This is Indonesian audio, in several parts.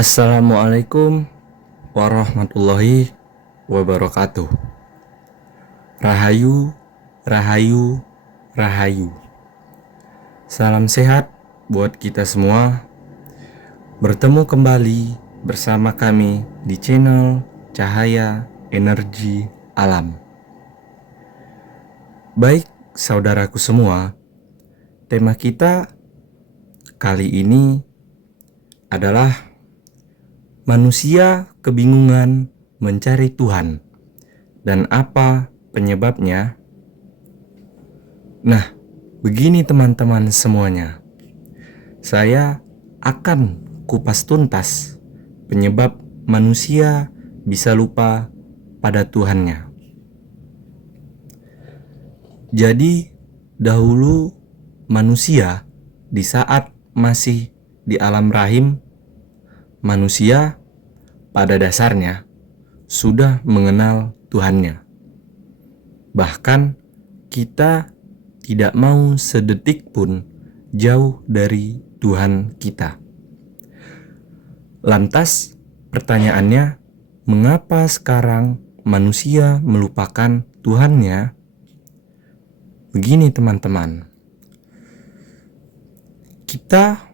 Assalamualaikum warahmatullahi wabarakatuh. Rahayu, rahayu, rahayu. Salam sehat buat kita semua. Bertemu kembali bersama kami di channel Cahaya Energi Alam. Baik, saudaraku semua, tema kita kali ini adalah manusia kebingungan mencari Tuhan dan apa penyebabnya. Nah, begini teman-teman semuanya. Saya akan kupas tuntas penyebab manusia bisa lupa pada Tuhannya. Jadi, dahulu manusia di saat masih di alam rahim, manusia pada dasarnya sudah mengenal Tuhannya. Bahkan kita tidak mau sedetik pun jauh dari Tuhan kita. Lantas pertanyaannya, mengapa sekarang manusia melupakan Tuhannya? Begini teman-teman, kita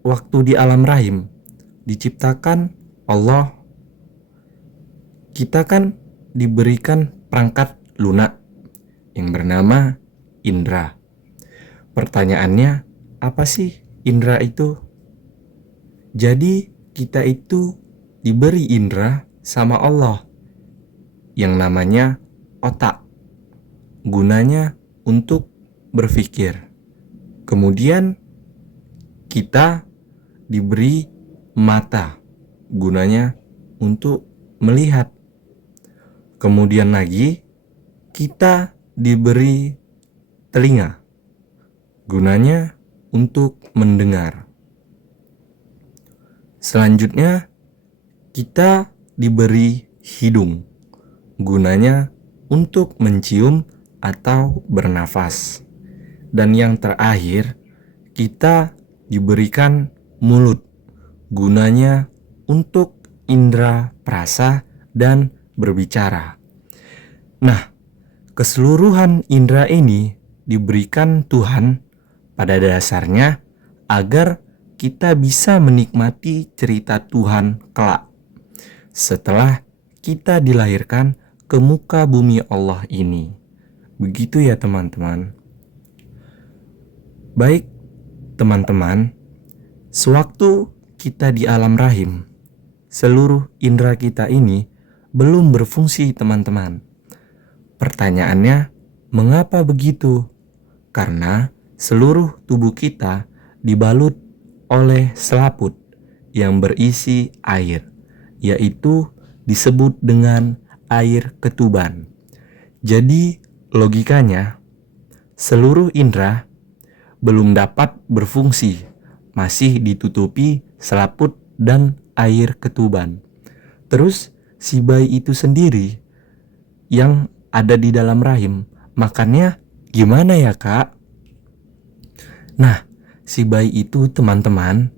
waktu di alam rahim diciptakan Allah, kita kan diberikan perangkat lunak yang bernama indera. Pertanyaannya, apa sih indera itu? Jadi kita itu diberi indera sama Allah yang namanya otak, gunanya untuk berpikir. Kemudian kita diberi mata, gunanya untuk melihat. Kemudian lagi kita diberi telinga, gunanya untuk mendengar. Selanjutnya kita diberi hidung, gunanya untuk mencium atau bernafas. Dan yang terakhir, kita diberikan mulut, gunanya untuk indera perasa dan berbicara. Nah, keseluruhan indera ini diberikan Tuhan pada dasarnya agar kita bisa menikmati cerita Tuhan kelak setelah kita dilahirkan ke muka bumi Allah ini. Begitu ya teman-teman. Baik teman-teman, sewaktu kita di alam rahim, seluruh indera kita ini belum berfungsi teman-teman. Pertanyaannya, mengapa begitu? Karena seluruh tubuh kita dibalut oleh selaput yang berisi air, yaitu disebut dengan air ketuban. Jadi logikanya, seluruh indera belum dapat berfungsi, masih ditutupi selaput dan air ketuban. Terus si bayi itu sendiri yang ada di dalam rahim, makannya gimana ya kak? Nah, si bayi itu teman-teman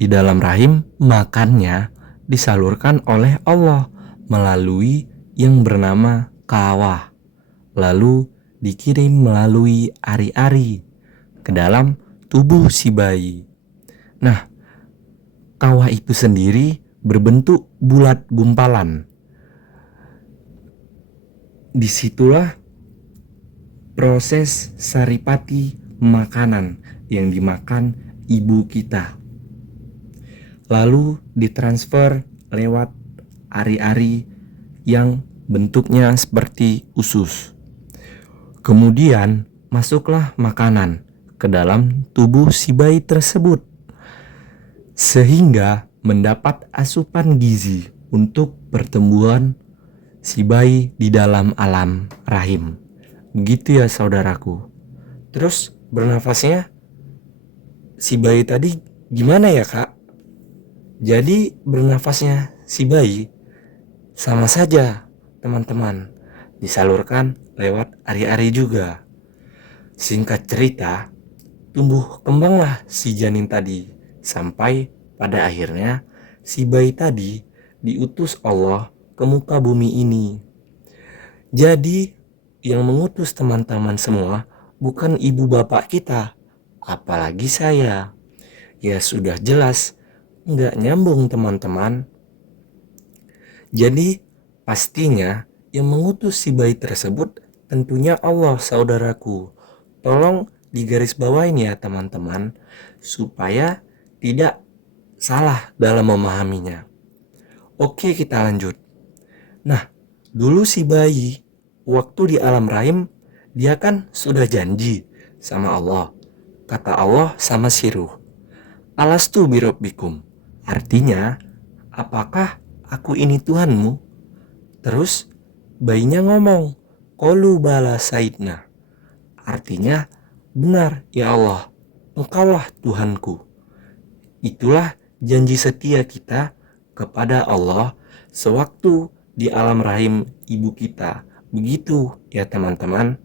di dalam rahim makannya disalurkan oleh Allah melalui yang bernama kawah, lalu dikirim melalui ari-ari ke dalam tubuh si bayi. Nah, kawah itu sendiri berbentuk bulat gumpalan. Disitulah proses saripati makanan yang dimakan ibu kita. Lalu ditransfer lewat ari-ari yang bentuknya seperti usus. Kemudian masuklah makanan ke dalam tubuh si bayi tersebut, sehingga mendapat asupan gizi untuk pertumbuhan si bayi di dalam alam rahim. Begitu ya saudaraku. Terus bernafasnya si bayi tadi gimana ya kak? Jadi bernafasnya si bayi sama saja teman-teman, disalurkan lewat ari-ari juga. Singkat cerita, tumbuh kembanglah si janin tadi sampai pada akhirnya si bayi tadi diutus Allah ke muka bumi ini. Jadi yang mengutus teman-teman semua bukan ibu bapak kita, apalagi saya. Ya sudah jelas nggak nyambung teman-teman. Jadi pastinya yang mengutus si bayi tersebut tentunya Allah, saudaraku. Tolong digarisbawain ya teman-teman, supaya tidak salah dalam memahaminya. Oke, kita lanjut. Nah, dulu si bayi waktu di alam rahim, dia kan sudah janji sama Allah. Kata Allah sama si Ruh, alastu birabbikum. Artinya, apakah aku ini Tuhanmu? Terus bayinya ngomong, qalu bala sayyidna. Artinya, benar ya Allah, engkaulah Tuhanku. Itulah janji setia kita kepada Allah sewaktu di alam rahim ibu kita. Begitu ya teman-teman.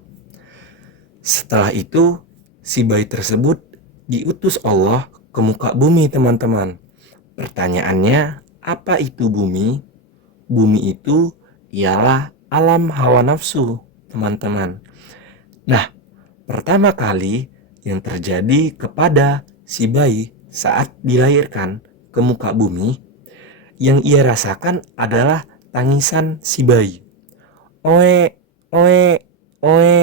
Setelah itu, si bayi tersebut diutus Allah ke muka bumi teman-teman. Pertanyaannya, apa itu bumi? Bumi itu ialah alam hawa nafsu teman-teman. Nah, pertama kali yang terjadi kepada si bayi saat dilahirkan ke muka bumi, yang ia rasakan adalah tangisan si bayi. Oe, oe, oe.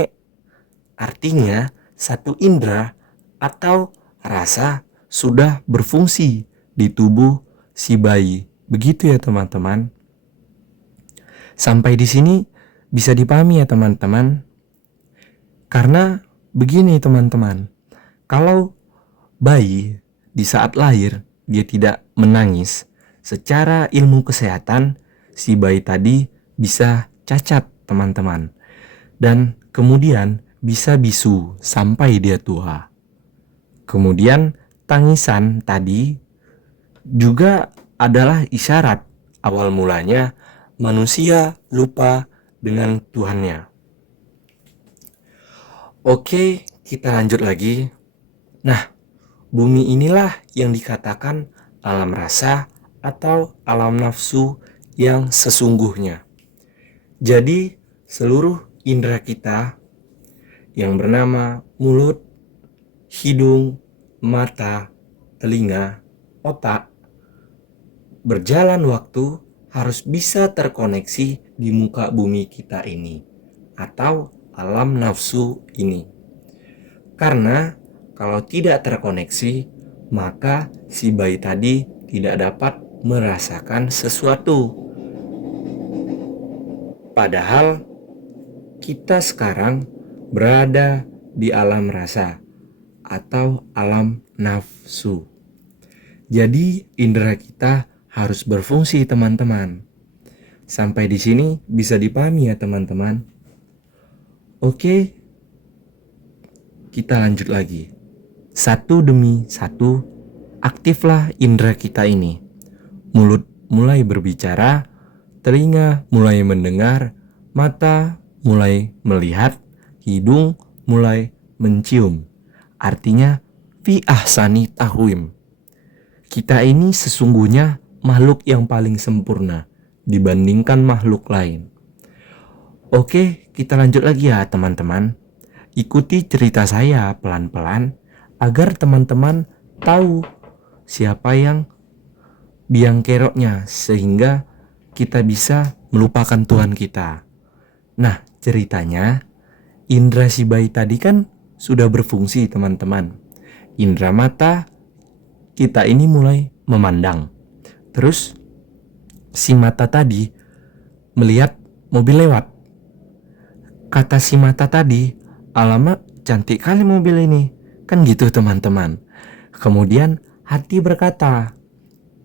Artinya satu indera atau rasa sudah berfungsi di tubuh si bayi. Begitu ya teman-teman. Sampai di sini bisa dipahami ya teman-teman. Karena begini teman-teman, kalau bayi di saat lahir dia tidak menangis, secara ilmu kesehatan si bayi tadi bisa cacat teman-teman. Dan kemudian bisa bisu sampai dia tua. Kemudian tangisan tadi juga adalah isyarat awal mulanya manusia lupa dengan Tuhannya. Oke, kita lanjut lagi. Nah, bumi inilah yang dikatakan alam rasa atau alam nafsu yang sesungguhnya. Jadi, seluruh indera kita yang bernama mulut, hidung, mata, telinga, otak, berjalan waktu harus bisa terkoneksi di muka bumi kita ini atau alam nafsu ini. Karena kalau tidak terkoneksi, maka si bayi tadi tidak dapat merasakan sesuatu. Padahal kita sekarang berada di alam rasa atau alam nafsu. Jadi indera kita harus berfungsi teman-teman. Sampai di sini bisa dipahami ya teman-teman. Oke, kita lanjut lagi. Satu demi satu, aktiflah indera kita ini. Mulut mulai berbicara, telinga mulai mendengar, mata mulai melihat, hidung mulai mencium. Artinya, fi ahsani taqwim. Kita ini sesungguhnya makhluk yang paling sempurna dibandingkan makhluk lain. Oke, kita lanjut lagi ya teman-teman. Ikuti cerita saya pelan-pelan agar teman-teman tahu siapa yang biang keroknya sehingga kita bisa melupakan Tuhan kita. Nah, ceritanya indera si bayi tadi kan sudah berfungsi teman-teman. Indera mata kita ini mulai memandang. Terus si mata tadi melihat mobil lewat. Kata si mata tadi, alamak cantik kali mobil ini. Kan gitu teman-teman. Kemudian hati berkata,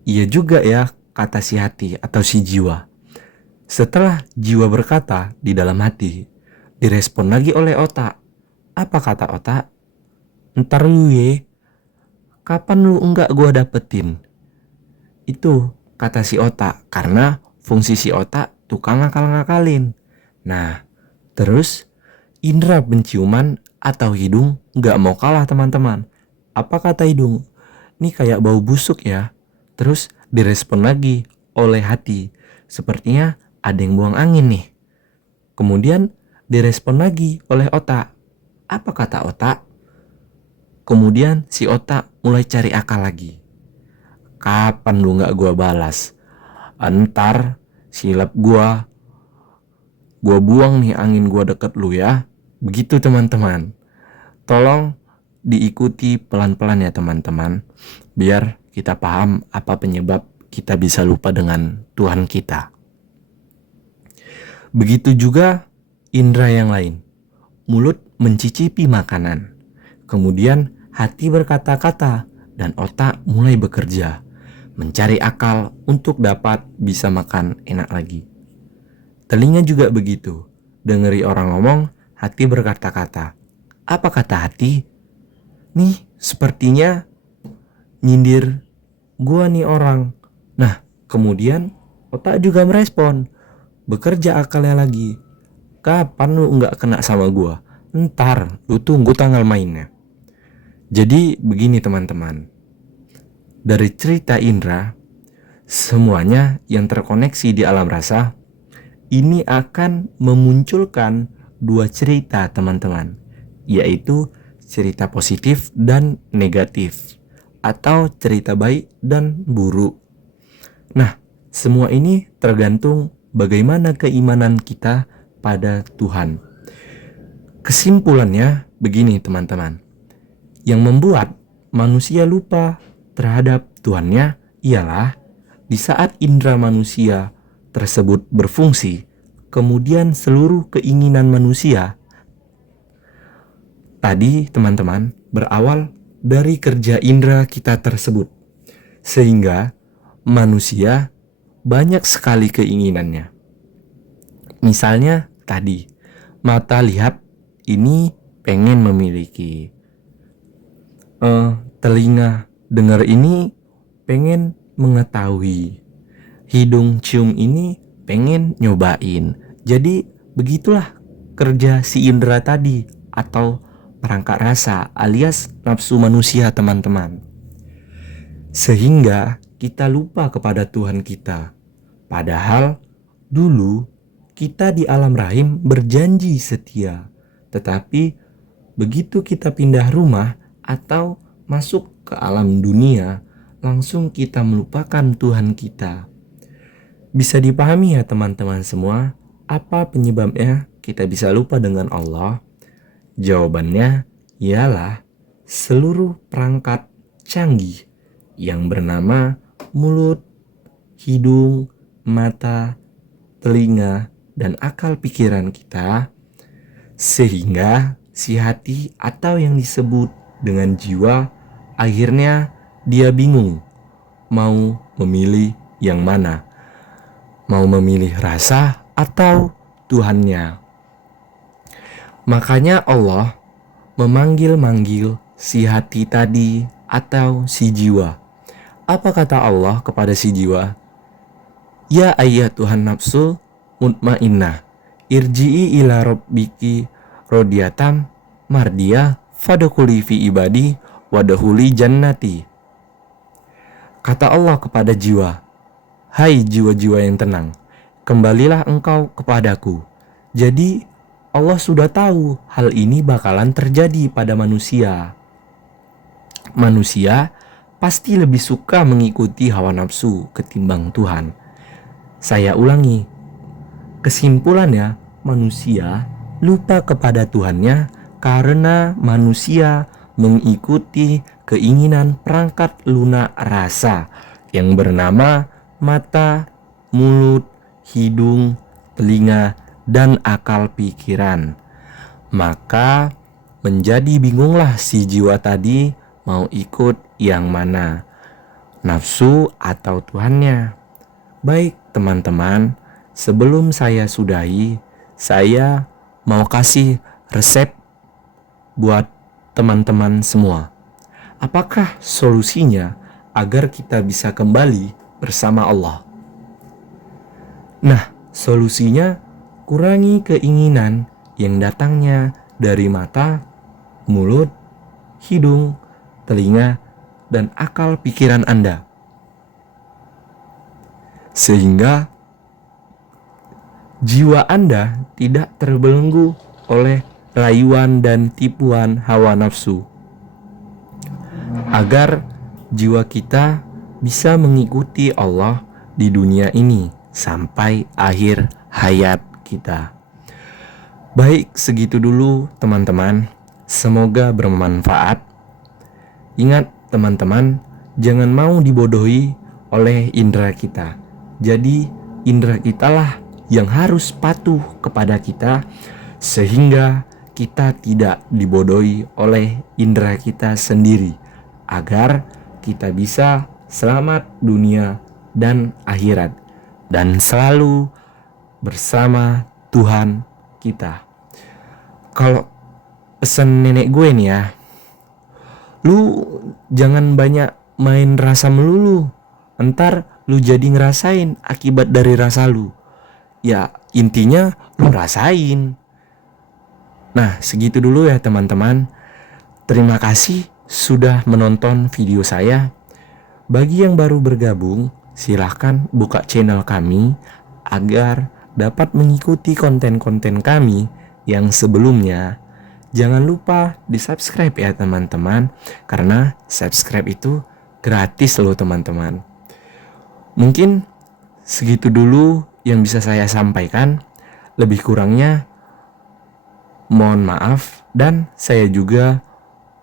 iya juga ya, kata si hati atau si jiwa. Setelah jiwa berkata di dalam hati, direspon lagi oleh otak. Apa kata otak? Ntar lu ye, kapan lu enggak gua dapetin? Itu kata si otak, karena fungsi si otak tukang ngakal-ngakalin. Nah, terus indera penciuman atau hidung enggak mau kalah teman-teman. Apa kata hidung? Ini kayak bau busuk ya. Terus direspon lagi oleh hati. Sepertinya ada yang buang angin nih. Kemudian direspon lagi oleh otak. Apa kata otak? Kemudian si otak mulai cari akal lagi. Kapan lu gak gua balas? Entar silap gua buang nih angin gua deket lu ya. Begitu teman-teman. Tolong diikuti pelan-pelan ya teman-teman, biar kita paham apa penyebab kita bisa lupa dengan Tuhan kita. Begitu juga indera yang lain. Mulut mencicipi makanan, kemudian hati berkata-kata dan otak mulai bekerja, mencari akal untuk dapat bisa makan enak lagi. Telinga juga begitu, dengeri orang ngomong, hati berkata-kata. Apa kata hati? Nih sepertinya nyindir gua nih orang. Nah kemudian otak juga merespon, bekerja akalnya lagi. Kapan lu nggak kena sama gua? Ntar lu tunggu tanggal mainnya. Jadi begini teman-teman, dari cerita indra, semuanya yang terkoneksi di alam rasa ini akan memunculkan dua cerita teman-teman, yaitu cerita positif dan negatif, atau cerita baik dan buruk. Nah, semua ini tergantung bagaimana keimanan kita pada Tuhan. Kesimpulannya begini teman-teman, yang membuat manusia lupa terhadap Tuhannya ialah di saat indera manusia tersebut berfungsi, kemudian seluruh keinginan manusia tadi teman-teman berawal dari kerja indera kita tersebut, sehingga manusia banyak sekali keinginannya. Misalnya tadi, mata lihat ini pengen memiliki, telinga dengar ini pengen mengetahui, hidung cium ini pengen nyobain. Jadi begitulah kerja si indera tadi atau perangkat rasa alias nafsu manusia teman-teman. Sehingga kita lupa kepada Tuhan kita. Padahal dulu kita di alam rahim berjanji setia. Tetapi begitu kita pindah rumah atau masuk ke alam dunia, langsung kita melupakan Tuhan kita. Bisa dipahami ya teman-teman semua, apa penyebabnya kita bisa lupa dengan Allah? Jawabannya ialah seluruh perangkat canggih yang bernama mulut, hidung, mata, telinga, dan akal pikiran kita, sehingga si hati atau yang disebut dengan jiwa akhirnya dia bingung mau memilih yang mana, mau memilih rasa atau Tuhannya. Makanya Allah memanggil-manggil si hati tadi atau si jiwa. Apa kata Allah kepada si jiwa? Ya ayyatuhan nafsul mutmainnah, irji'i ila rabbiki rodiyatam mardiyah fadkhuli fi ibadi wadkhuli jannati. Kata Allah kepada jiwa, hai jiwa-jiwa yang tenang, kembalilah engkau kepadaku. Jadi Allah sudah tahu hal ini bakalan terjadi pada manusia. Manusia pasti lebih suka mengikuti hawa nafsu ketimbang Tuhan. Saya ulangi, kesimpulannya manusia lupa kepada Tuhannya karena manusia mengikuti keinginan perangkat lunak rasa yang bernama mata, mulut, hidung, telinga, dan akal pikiran. Maka menjadi bingunglah si jiwa tadi mau ikut yang mana, nafsu atau Tuhannya. Baik teman-teman, sebelum saya sudahi, saya mau kasih resep buat teman-teman semua. Apakah solusinya agar kita bisa kembali bersama Allah? Nah, solusinya kurangi keinginan yang datangnya dari mata, mulut, hidung, telinga, dan akal pikiran Anda. sehingga jiwa Anda tidak terbelenggu oleh rayuan dan tipuan hawa nafsu, agar jiwa kita bisa mengikuti Allah di dunia ini sampai akhir hayat kita. Baik, segitu dulu teman-teman. Semoga bermanfaat. Ingat teman-teman, jangan mau dibodohi oleh indera kita. Jadi indera kita lah yang harus patuh kepada kita, sehingga kita tidak dibodohi oleh indera kita sendiri, agar kita bisa selamat dunia dan akhirat, dan selalu bersama Tuhan kita. Kalau pesan nenek gue nih ya, lu jangan banyak main rasa melulu, entar lu jadi ngerasain akibat dari rasa lu. Ya intinya lu rasain. Nah segitu dulu ya teman-teman. Terima kasih sudah menonton video saya. Bagi yang baru bergabung, silahkan buka channel kami agar dapat mengikuti konten-konten kami yang sebelumnya. Jangan lupa di subscribe ya teman-teman, karena subscribe itu gratis loh teman-teman. Mungkin segitu dulu yang bisa saya sampaikan. Lebih kurangnya mohon maaf, dan saya juga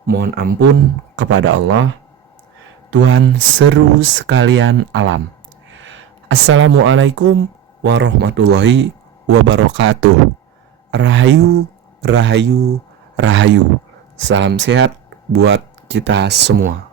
mohon ampun kepada Allah, Tuhan seru sekalian alam. Assalamualaikum warahmatullahi wabarakatuh. Rahayu, rahayu, rahayu. Salam sehat buat kita semua.